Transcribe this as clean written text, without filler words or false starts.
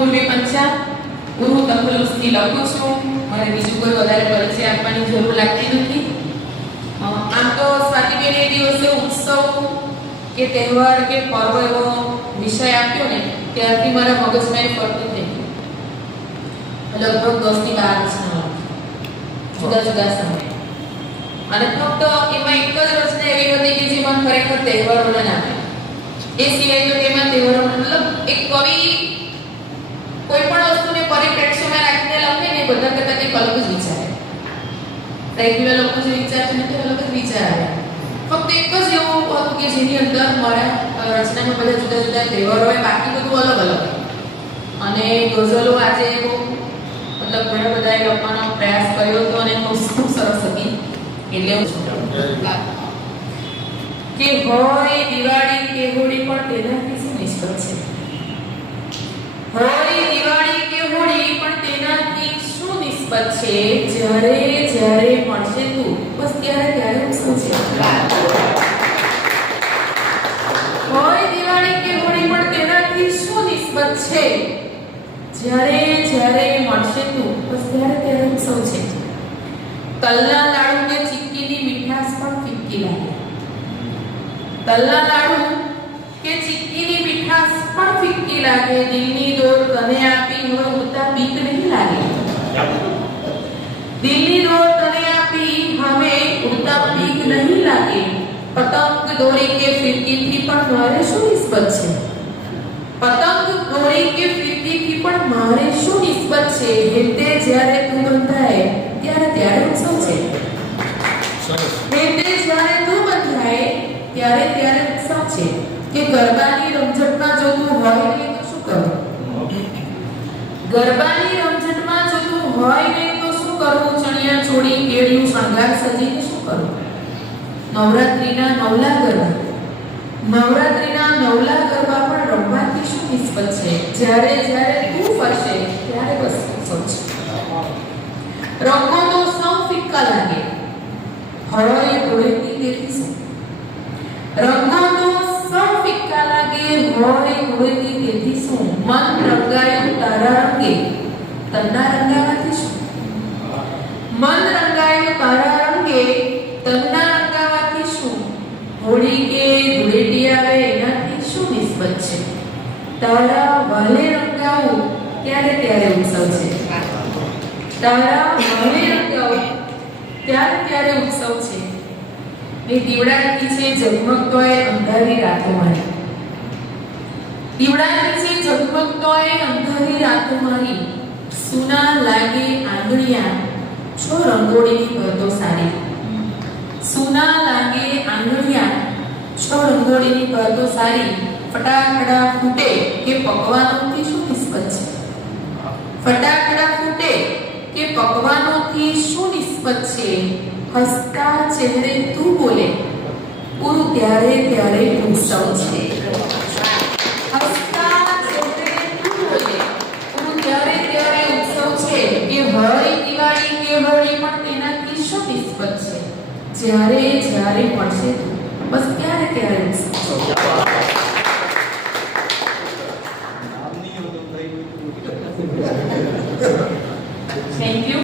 પૂર્વે પંચા પૂર્વ તખલુસથી લખું છું. મારે બીજું કોઈ વધારે પરિચય આપવાની જરૂર લાગતી નથી. આમ તો સ્વાતિબેન એ દિવસે ઉત્સવ કે તહેવાર કે પર્વ એવો વિષય આપ્યો ને ત્યારથી મારા મગજમાં એ ફરતું થઈ ગયું. લગભગ 10 થી 12 વર્ષનો જુદા જુદા સમય અને ફક્ત એમાં એક જ રચના એવી હતી કે જે મને ખરેખર તહેવારોના નામે એ સિવાય તો તેમાં તહેવારો મતલબ એક કવિ કોઈ પણ વસ્તુને પરિપ્રેક્ષ્યમાં રાખીને લખે ને બધા કરતા કંઈક અલગ જ વિચારે. રેગ્યુલર લોકો જે વિચારતા ને તે અલગ જ વિચાર આવે. ફક્ત એક જ એવું હતું કે જેની અંદર મારા રચનામાં બધા જુદા જુદા તહેવારો હોય, બાકી બધું અલગ અલગ. અને ગઝલો આજે મતલબ ઘણા બધાએ લખવાનો પ્રયાસ કર્યો હતો અને ખૂબ સરસ હતી. એટલે કે હોય દિવાળી કે હોળી પણ તેનાથી શું નિષ્ફળ છે? હોય દિવાળી કે હોળી પણ તેનાથી શું નિસ્બત છે? જ્યારે જ્યારે મળશે તું બસ ત્યારે ત્યારે શું છે? હોય દિવાળી કે હોળી પણ તેનાથી શું નિસ્બત છે? જ્યારે જ્યારે મળશે તું બસ ત્યારે ત્યારે ઉત્સવ છે. તલના લાડુ કે ચીક્કીની મીઠાશ પણ ફિક્કી લાગે. તલના લાડુ કે ચીક્કીની મીઠાશ પણ ફિક્કી લાગે. દિલની દોર તને આપી હોય ઉતા બીક નહીં લાગે. દિલની દોર તને આપી હવે ઉતા બીક નહીં લાગે. પતંગ દોરી કે ફિરકીથી પણ મારે શું નિસ્બત છે? પતંગ દોરી કે ફિરકીથી પણ મારે શું નિસ્બત છે? હેતે જ્યારે તું બંધાય ત્યારે ત્યારે ઉત્સવ છે. હેતે જ્યારે તું બંધાય ત્યારે ત્યારે ઉત્સવ છે. કે ગરબાની રમઝટમાં જો તું હોય ને તો શું કરવું? ગરબાની રમઝટમાં જો તું હોય ને તો શું કરવું? ચણિયા ચોળી કેડિયું શણગાર સજીને શું કરવું? નવરાત્રીના નવલા ગરબા પણ રમવાથી શું નિસ્બત છે? જ્યારે જ્યારે તું ફરશે ત્યારે બસ ઉત્સવ છે. રંગો તો સૌ ફિક્કા લાગે. હોય ધૂળેટી તેથી શું? રંગો તો સૌ ફિક્કા લાગે. હોય ધૂળેટી તેથી શું? મન રંગાયું તારા રંગે તન્ના રંગાવાથી શું? મન રંગાયું તારા રંગે તન્ના રંગાવાથી શું? હોળી કે ધૂળેટી આવે એનાથી શું નિસ્બત છે? તારા વાલે રંગાવું ત્યારે ત્યારે ઉત્સવ છે. તારા વાલે રંગાવું ત્યારે ત્યારે ઉત્સવ છે. એ દીવડાની છે ઝગમગતોય અંધારી રાતોમાં. દીવડાની છે ઝગમગતોય અંધારી રાતોમાં. સુના લાગે આંગણિયા છો રંગોળીની ભરતો સારી. સુના લાગે આંગણિયા છો રંગોળીની ભરતો સારી. ફટાકડા ફૂટે કે પકવાનોથી શું નિસ્બત છે? ફટાકડા ફૂટે કે પકવાનોથી શું નિસ્બત છે? હસતા ચહેરે તું બોલે પૂરું ત્યારે ત્યારે ઉત્સવ છે. હસતા ચહેરે તું બોલે પૂરું ત્યારે ત્યારે ઉત્સવ છે. કે હોય દિવાળી કે હોળી પણ તેનાથી શું નિસ્બત છે? જ્યારે જ્યારે મળશે તું બસ ત્યારે ત્યારે ઉત્સવ છે.